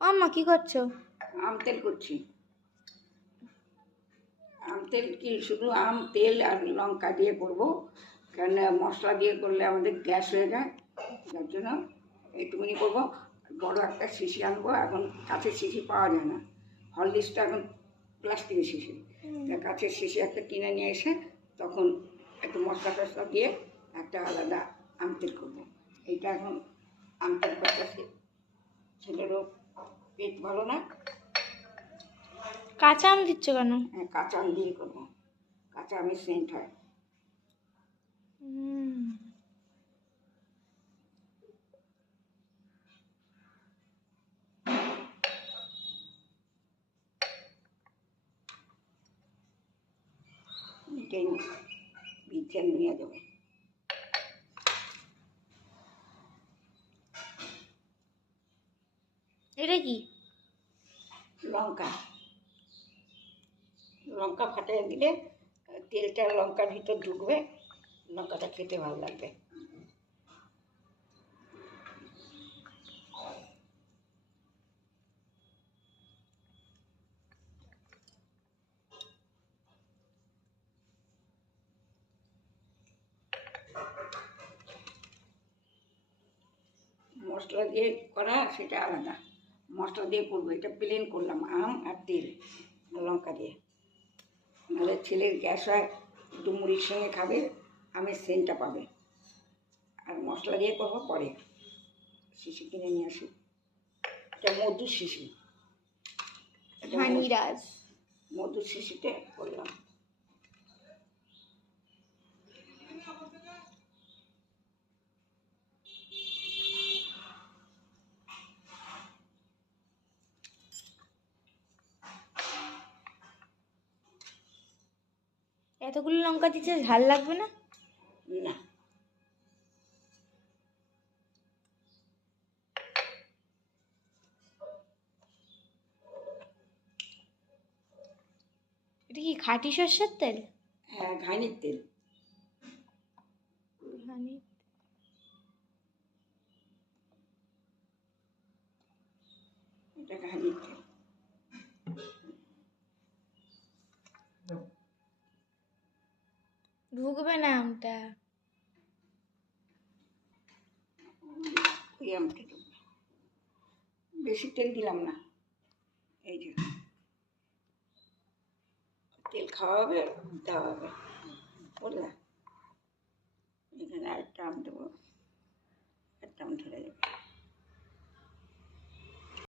আম্মা কি করছো? আম তেল করছি। আম তেল কি শুধু আম তেল আর লঙ্কা দিয়ে করবো, কেন মশলা দিয়ে করলে আমাদের গ্যাস হয়ে যায়, যার জন্য একটুখানি করবো। বড় একটা শিশি আনবো, এখন কাছের শিশি পাওয়া যায় না, হরলিক্সটা এখন প্লাস্টিকের শিশি। তা কাছের শিশি একটা কিনে নিয়ে এসে তখন একটু মশলা টশলা দিয়ে একটা আলাদা আম তেল করবো। এইটা এখন আম তেল করতেছি, ছেলেরও পেট ভালো না। কাঁচা আম দিচ্ছ কেন? হ্যাঁ, কাঁচা আম দিয়ে করবো, কাঁচা আমের সেন্ট হয়। এটাই বিছান নিয়ে যাবে। এটা কি? লঙ্কা, লঙ্কা ফাটিয়ে দিলে তেলটা লঙ্কার ভিতর ঢুকবে, লঙ্কাটা খেতে ভালো লাগবে। মশলা দিয়ে করা সেটা আলাদা, মশলা দিয়ে করবো। এটা প্লেন করলাম, আম আর তেল আর লঙ্কা দিয়ে। নাহলে ছেলের গ্যাস হয়, একটু মুড়ির সঙ্গে খাবে, আমের সেন্টটা পাবে। আর মশলা দিয়ে করবো পরে। শিশি কিনে নিয়ে আসি, এটা মধুর শিশি, হানিরাজ। মধুর শিশিতে করলাম। এতগুলো লঙ্কা দিচ্ছে, ঝাল লাগবে না? না, এটা কি খাঁটি সর্ষের তেল? হ্যাঁ, ঘানির তেল। এটা ঘানির তেল। ঢুকবে না আমটা। ওই আমটা দেবো, বেশি তেল দিলাম না। এই যে তেল খাওয়া হবে, দেওয়া হবে, বুঝলা। এখানে আরেকটা আম দেবো, একটা আম ধরে যাবে।